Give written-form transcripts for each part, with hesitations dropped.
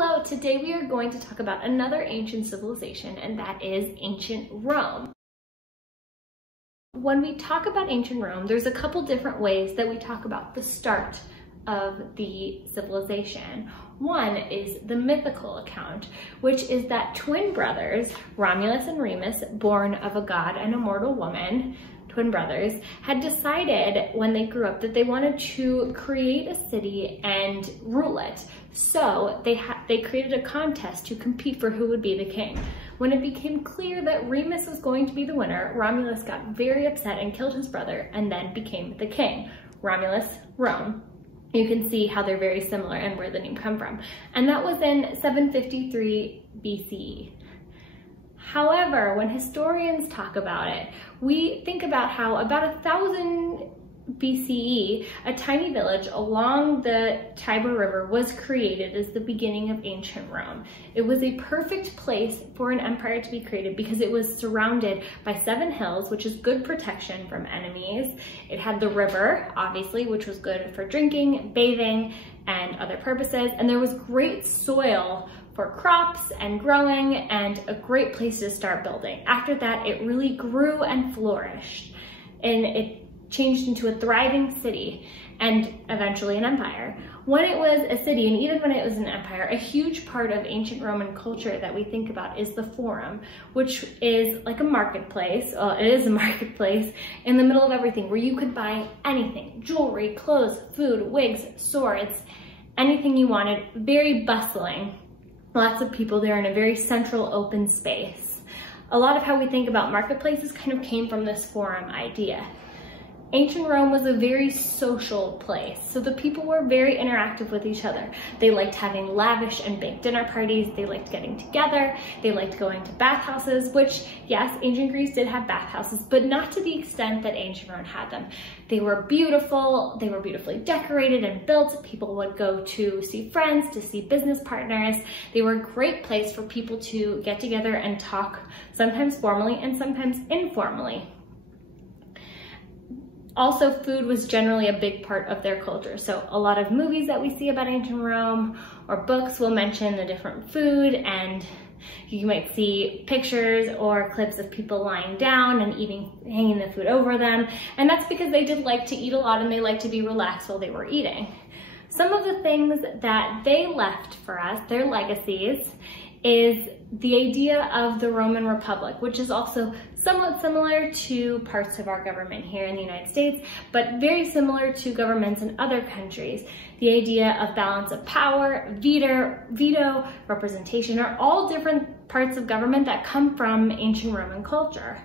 Hello, today we are going to talk about another ancient civilization, and that is ancient Rome. When we talk about ancient Rome, there's a couple different ways that we talk about the start of the civilization. One is the mythical account, which is that twin brothers, Romulus and Remus, born of a god and a mortal woman, twin brothers, had decided when they grew up that they wanted to create a city and rule it. So they created a contest to compete for who would be the king. When it became clear that Remus was going to be the winner, Romulus got very upset and killed his brother and then became the king. Romulus, Rome. You can see how they're very similar and where the name comes from. And that was in 753 BCE. However, when historians talk about it, we think about how about 1000 BCE, a tiny village along the Tiber River was created as the beginning of ancient Rome. It was a perfect place for an empire to be created because it was surrounded by 7 hills, which is good protection from enemies. It had the river, obviously, which was good for drinking, bathing, and other purposes. And there was great soil for crops and growing, and a great place to start building. After that, it really grew and flourished, and it changed into a thriving city and eventually an empire. When it was a city, and even when it was an empire, a huge part of ancient Roman culture that we think about is the forum, which is like a marketplace. Well, it is a marketplace in the middle of everything, where you could buy anything: jewelry, clothes, food, wigs, swords, anything you wanted. Very bustling. Lots of people there in a very central open space. A lot of how we think about marketplaces kind of came from this forum idea. Ancient Rome was a very social place, so the people were very interactive with each other. They liked having lavish and big dinner parties, they liked getting together, they liked going to bathhouses, which, yes, ancient Greece did have bathhouses, but not to the extent that ancient Rome had them. They were beautiful, they were beautifully decorated and built. People would go to see friends, to see business partners. They were a great place for people to get together and talk, sometimes formally and sometimes informally. Also, food was generally a big part of their culture. So a lot of movies that we see about ancient Rome or books will mention the different food, and you might see pictures or clips of people lying down and eating, hanging the food over them. And that's because they did like to eat a lot and they liked to be relaxed while they were eating. Some of the things that they left for us, their legacies, is the idea of the Roman Republic, which is also somewhat similar to parts of our government here in the United States, but very similar to governments in other countries. The idea of balance of power, veto, representation are all different parts of government that come from ancient Roman culture.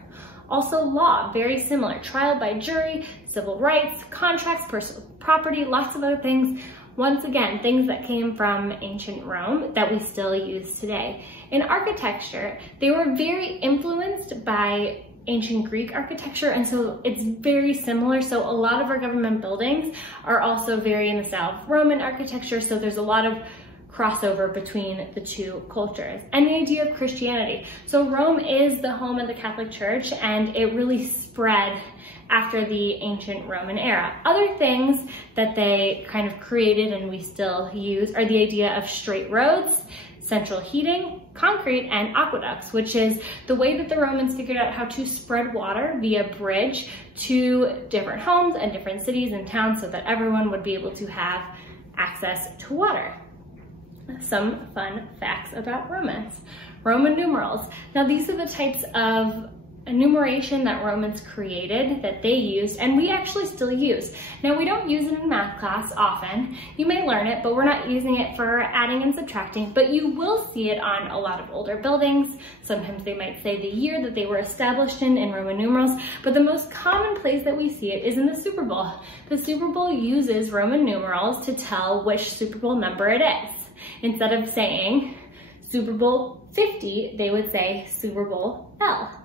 Also law, very similar. Trial by jury, civil rights, contracts, personal property, lots of other things. Once again, things that came from ancient Rome that we still use today. In architecture, they were very influenced by ancient Greek architecture, and so it's very similar. So a lot of our government buildings are also very in the style of Roman architecture, so there's a lot of crossover between the two cultures. And the idea of Christianity. So Rome is the home of the Catholic Church, and it really spread after the ancient Roman era. Other things that they kind of created and we still use are the idea of straight roads, central heating, concrete, and aqueducts, which is the way that the Romans figured out how to spread water via bridge to different homes and different cities and towns so that everyone would be able to have access to water. Some fun facts about Romans. Roman numerals. Now these are the types of enumeration that Romans created, that they used, and we actually still use. Now we don't use it in math class often. You may learn it, but we're not using it for adding and subtracting, but you will see it on a lot of older buildings. Sometimes they might say the year that they were established in Roman numerals, but the most common place that we see it is in the Super Bowl. The Super Bowl uses Roman numerals to tell which Super Bowl number it is. Instead of saying Super Bowl 50, they would say Super Bowl L.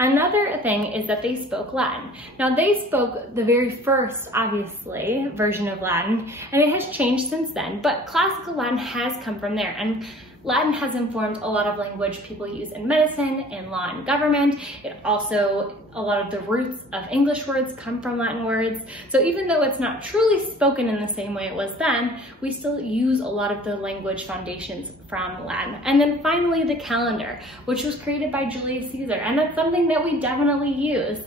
Another thing is that they spoke Latin. Now they spoke the very first, obviously, version of Latin, and it has changed since then, but classical Latin has come from there. And Latin has informed a lot of language people use in medicine, in law and government. It also, a lot of the roots of English words come from Latin words. So even though it's not truly spoken in the same way it was then, we still use a lot of the language foundations from Latin. And then finally, the calendar, which was created by Julius Caesar. And that's something that we definitely use.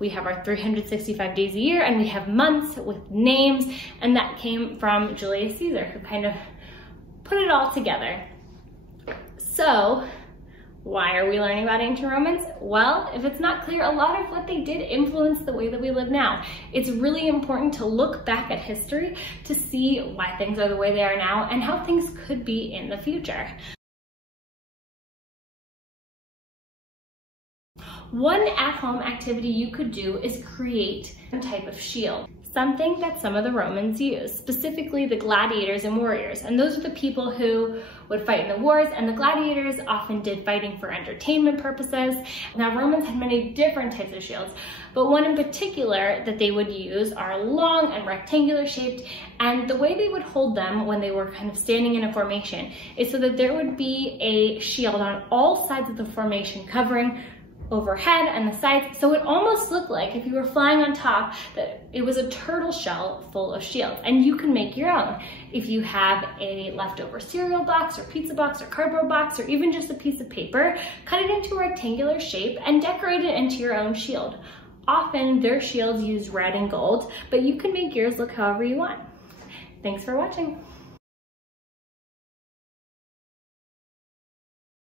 We have our 365 days a year, and we have months with names, and that came from Julius Caesar, who kind of put it all together. So, why are we learning about ancient Romans? Well, if it's not clear, a lot of what they did influenced the way that we live now. It's really important to look back at history to see why things are the way they are now and how things could be in the future. One at-home activity you could do is create a type of shield, something that some of the Romans used, specifically the gladiators and warriors. And those are the people who would fight in the wars, and the gladiators often did fighting for entertainment purposes. Now, Romans had many different types of shields, but one in particular that they would use are long and rectangular shaped, and the way they would hold them when they were kind of standing in a formation is so that there would be a shield on all sides of the formation covering overhead and the sides, so it almost looked like if you were flying on top that it was a turtle shell full of shields. And you can make your own. If you have a leftover cereal box or pizza box or cardboard box or even just a piece of paper, cut it into a rectangular shape and decorate it into your own shield. Often their shields use red and gold, but you can make yours look however you want. Thanks for watching.